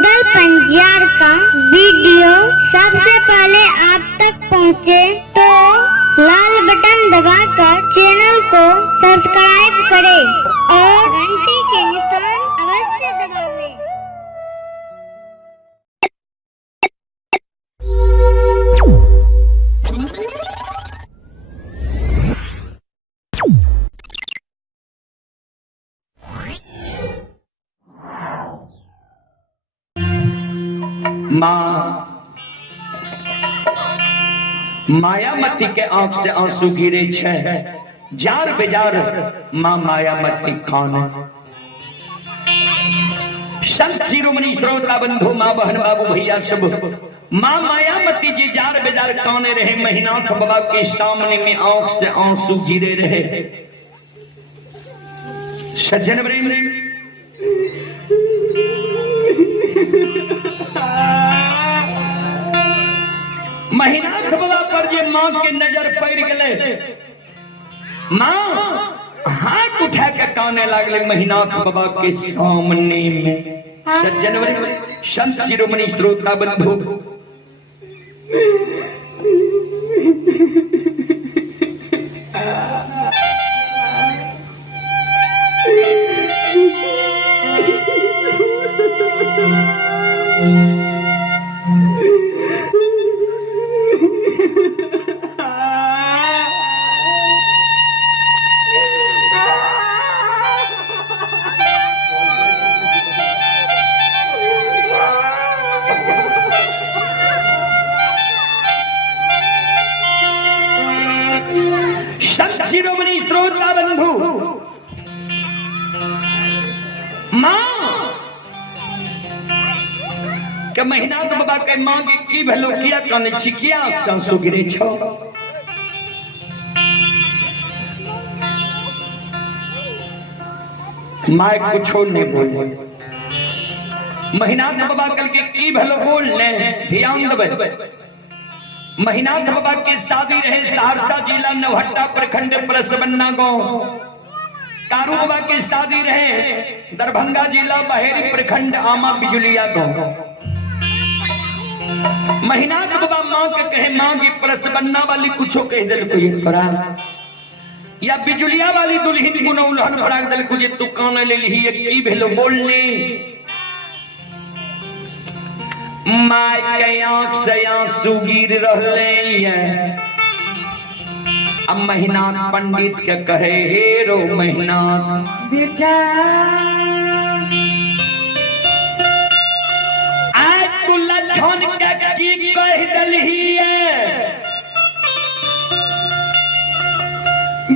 रुदल पंजियार का वीडियो सबसे पहले आप तक पहुंचे तो लाल बटन दबाकर चैनल को सब्सक्राइब करें और घंटी के निशान अवश्य दबावें। मायामती के आंख से आंसू गिरे छे, जार बेजार माँ मायामती कौन है? संत शिरोमणि श्रोता बंधु माँ बहन बाबू भैया सब, माँ मायामती जी जार बेजार कौने रहे। महीनाथ बाबा के सामने में आंख से आंसू गिरे रहे। सज्जन प्रेम महीनाथ बाबा पर जे माँ के नजर पड़ गए, माँ हाथ उठा के काने लागले महीनाथ बाबा के सामने में। सज्जन संत शिरोमणि श्रोता बंधु, शिरोमणि श्रोता बंधु, माँ के महीनाथ बाबा के माँ के की भलो किया काने छिकिया आंसू गिरे छो। माँ कुछ नहीं बोले। महीनाथ बाबा कल के की भलो बोलने ध्यान देवे। महीनाथ बाबा के शादी रहे सहरसा जिला नौहट्टा प्रखंड परसबन्ना गांव। कारू बाबा के शादी रहे दरभंगा जिला बहेरी प्रखंड आमा बिजुलिया गांव। महीनाथ बाबा माँ के कहे, माँ की परसबन्ना वाली कुछो कह दिल को ये तोरा, या बिजुलिया वाली दुल्हन गुना उल्हन भड़ा दिल को ये तू कान ले ली ये की भेलो बोलने। माय के आंख से आंसू गिर रहे हैं। अब महीनाथ पंडित के कहे, हे रो महीनाथ बेटा, आज तू लछन के की कह दलही है,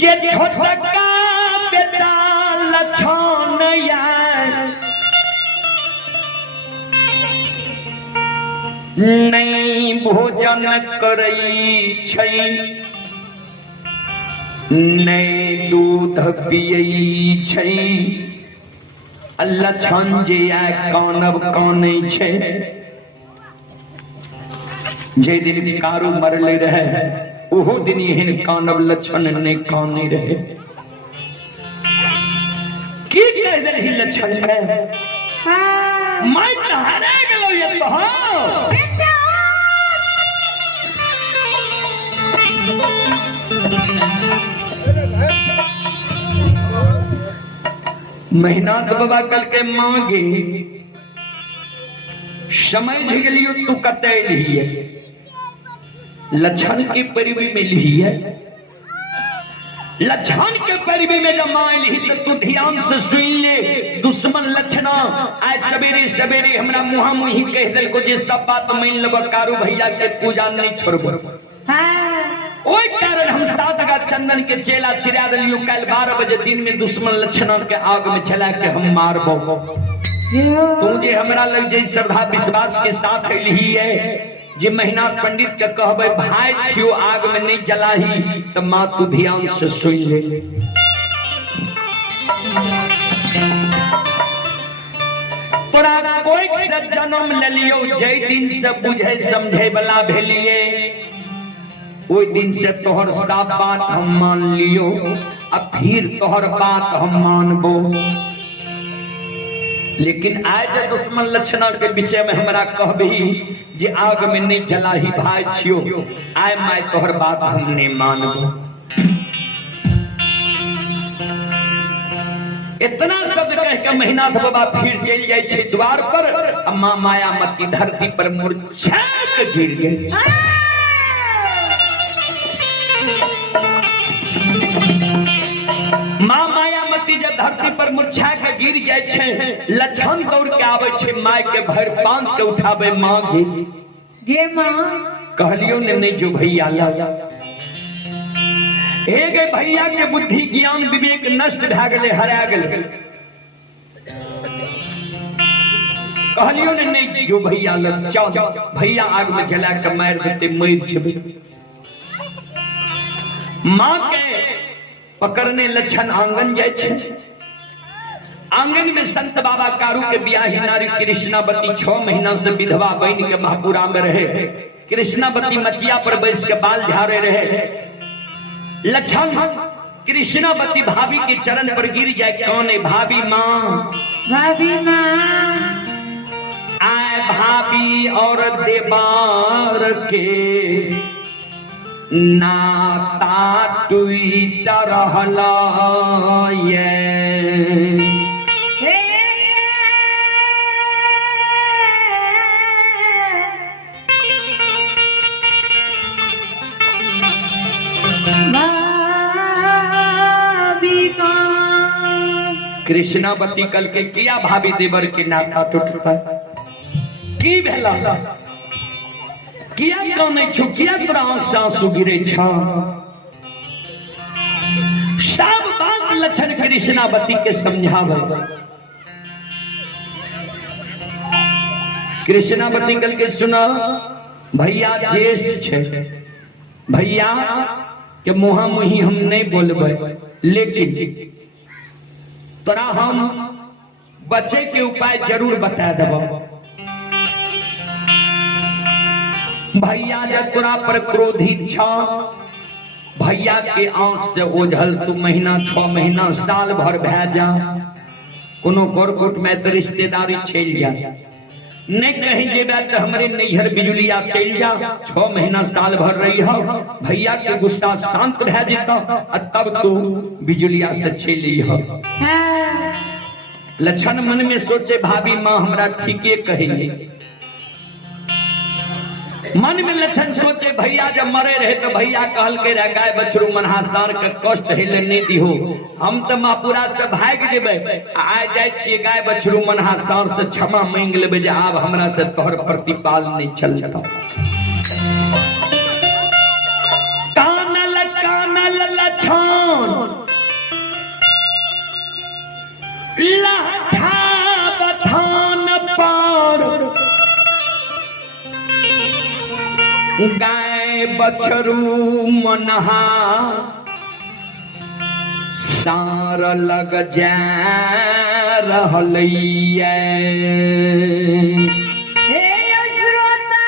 ये छोटा बेटा लछन यार नहीं भोजन करई छै, नहीं दूध पियई छै। लछन जे कानब काने छै। जे दिन कारू मरले रहे ओहो दिन एहन कानब लछन ने काने रहे। की कह दलही लछन है? मैं तहारा गेलो ये तो महीनाथ बाबा कल के मांगे समझ गलियो तू कते ली है। लछन के परिवी में ली है। लछन के परिवी में जब मां ली तो तू ध्यान से सुन ले। दुश्मन लछना आज सवेरे सवेरे हमरा मुहा मुही कह दिल को जे सब बात मान लब कारू भैया के पूजा नहीं छोड़बो। ओई कारण हम 7 चंदन के चेला चिरा दिलियो। कल 12 बजे दिन में दुश्मन लछना के आग में चला के हम मारबो। तू जे हमरा लग जे श्रद्धा विश्वास के साथ ली है, जे महीनाथ पंडित के कहबे भाई छियो आग में नहीं जलाही, तो माँ तू ध्यान से सुन ले। तोरा कोई से जन्म ले लियो, जय दिन से बुझे समझे वाला भेलिए, ओई दिन से तोहर सब बात हम मान लियो। अब फिर तोहर बात हम मानबो। लेकिन आज दुश्मन लक्षण के विषय में हमरा कहबी जे आग में नहीं जला ही भाई छियो, आय माय तोहर बात हम नहीं मानबो। इतना शब्द कह के महीनाथ बाबा फिर चल जाए छे द्वार पर। मां मायामती धरती पर मूर्छा के गिर गई। मां मायामती जब धरती पर मूर्छा के गिर जाए छे, लक्षण दौड़ के आवे छे माय के भर बांध के उठावे। मां गे मां कहलियो ने नहीं जो भैया ला हे गे भैया के बुद्धि ज्ञान विवेक नष्ट भए गेले, हरा गेले। कहलियो ने नहीं जो भैया लग चल भैया आग में जला के मार देते मर जेबे। मां के पकड़ने लक्षण आंगन जाए छे। आंगन में संत बाबा कारू के बियाही नारी कृष्णावती 6 महीना से विधवा बन के महापुरा में रहे। कृष्णावती मचिया पर बैठ के बाल झाड़े रहे। लक्षण कृष्णावती भाभी के चरण पर गिर जाए। कौन है भाभी माँ? भाभी माँ आए भाभी और देवार के नाता टूटा रहला ये। कृष्णावती कल के किया भाभी देवर के नाता टूटता की भेला किया कौन छु किया तोरा आंख से आंसू गिरे छा। सब बात लक्षण कृष्णावती के समझावे। कृष्णावती कल के सुना भैया ज्येष्ठ छे, भैया के मुहा मुही हम नहीं बोलबे, लेकिन तोरा हम बचे के उपाय जरूर बता देबो। भैया जब तोरा पर क्रोधित छ, भैया के आंख से ओझल तू महीना 6 महीना साल भर भै जा, कोनो गोरकुट में तो रिश्तेदारी चल जा, नहीं कहीं जेबा तो हमरे नैहर बिजुलिया चल जा, 6 महीना साल भर रही हो, भैया के गुस्सा शांत रह जेता, तब तू बिजुलिया से चली हो। लक्षण मन में सोचे भाभी माँ हमरा ठीके कही। मन में लक्षण सोचे भैया जब मरे रहे तो भैया कहल के रह गाय बछरू मनहासार के कष्ट हिले नहीं दिहो, हम तो मापुरा से भाग जेबे, आ जाए छिए गाय बछरू मनहासार से क्षमा मांग लेबे जे आब हमरा से तोहर प्रतिपाल नहीं चलता। कानल कानल लक्षण लहठा बथान पर गाय बछरू मनहा सार लग जा रहलैया। हे श्रोता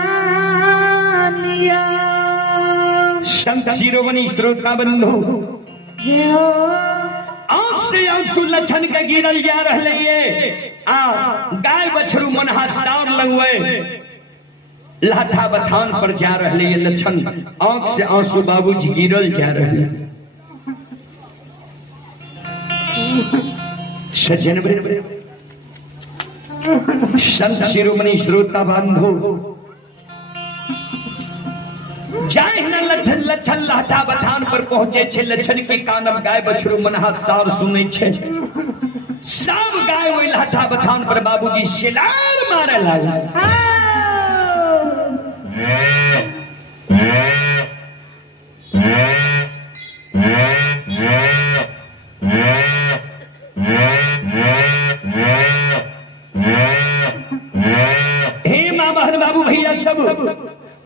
भगवान या संत शिरोमणि श्रोता बंधु जय हो। आंख से आंसू लक्षण के गिरल जा रहे ये गाय बछरू मनहा सार लगवे लाठा बथान पर जा रहे ये लक्षण आंख से आंसू बाबूजी गिरल जा रहे। सज्जन संत शिरोमणि श्रोता बंधु जाए न लक्षण लक्षण लाठा बथान पर पहुंचे छे। लक्षण के कानब गाय बछरू मनहा सार सुने छे। सब गाय वही लाठा बथान पर बाबूजी शिलार मारे लाला। हे माँ बहन बाबू भैया सब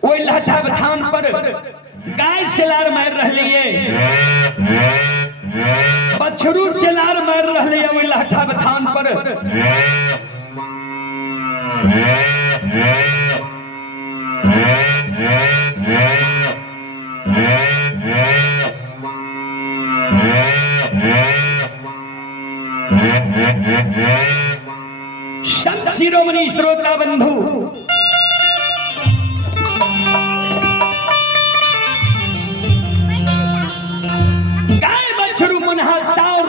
वही लाठा बथान पर गाय शिलार मार रही, बछरू शिलार मार रही है वही लाठा बथान पर। संत शिरोमणि श्रोता बंधु, गाय बछरू मुन्हा सार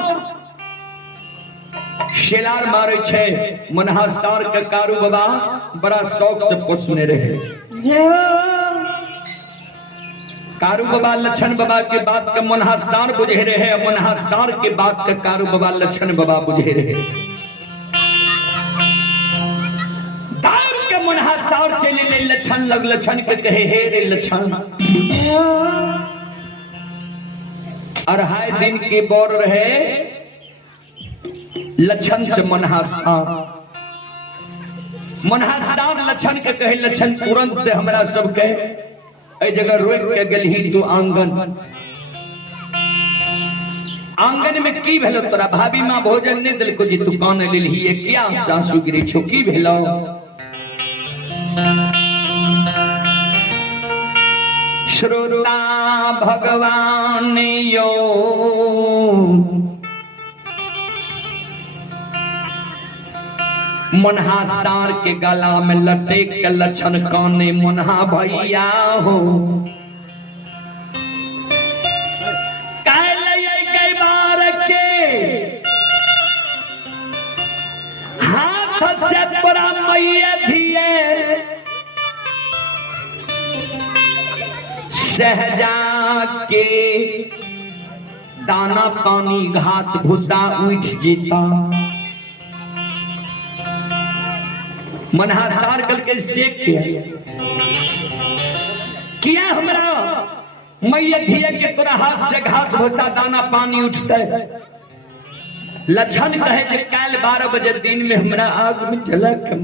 शेलार मारे छे। मुन्हा सार के कारू बाबा बड़ा शौक से पोसने रहे। कारू बाबा लक्षण बाबा के बात के मुन्हा सार बुझे रहे, मुन्हा सार के बात के कारू बाबा लक्षण बाबा बुझे रहे। दारू के मुन्हा सार चले ले लक्षण लग, लक्षण के कहे हे रे लक्षण, अढ़ाई दिन के बोर रहे लक्षण से मुन्हा सार। मुन्हा सार लक्षण के कहे लक्षण तुरंत हमरा सब कहे ए जगह रोक के गेलही तू आंगन। आंगन में की भेलो तोरा? भाभी माँ भोजन नहीं दिल को जी तू कान लेलही है क्या सासू गिरी छो की भेलो? श्रोता भगवान यो मुन्हा सार के गला में लटेक के लक्षण काने मुन्हा भैया हो। कई बार के हाथ से तोरा मैया दिए सहजा के दाना पानी घास भूसा उठ जीता। मुन्हा सार कल के सेक किया हमरा मैया धिया के तोरा हाथ से घास भूसा दाना पानी उठते। लक्षण कहे कि कल 12 बजे दिन में हमरा आग में जला के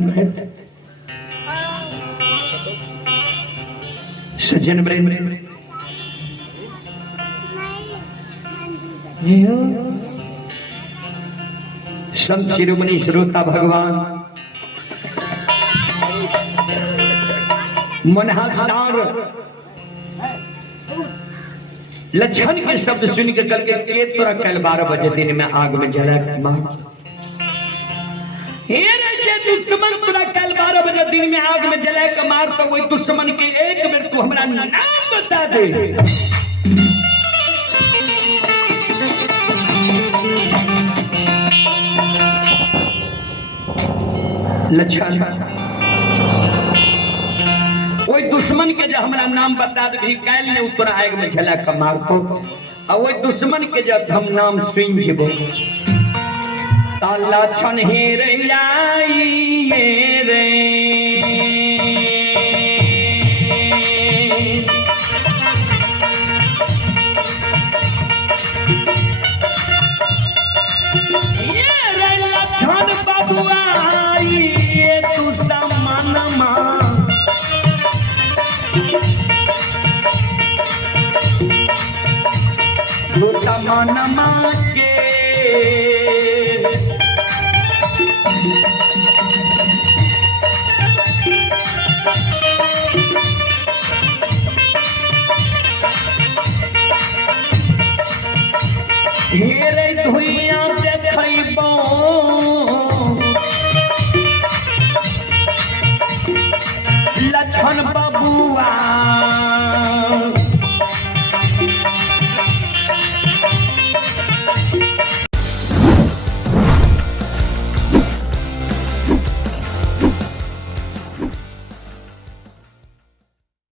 सज्जन ब्रेन जी हो। संत शिरोमणि श्रोता भगवान मुन्हा सार लक्षण के शब्द सुन के कल के तोरा कल 12 बजे दिन में आग में जला दुश्मन तोरा कल 12 बजे दिन में आग में जला के मार। तो वही दुश्मन के एक बेर तू हमारा नाम बता दे। लक्षण वही दुश्मन के जो हमारा नाम बता दे कैल ने उतरा आग में झला के मारतो। और वही दुश्मन के जब हम नाम सुन जेबो ताला छन हे रे रे ये रे लक्षण बबुआ ये तू समान मां नमा के हेरे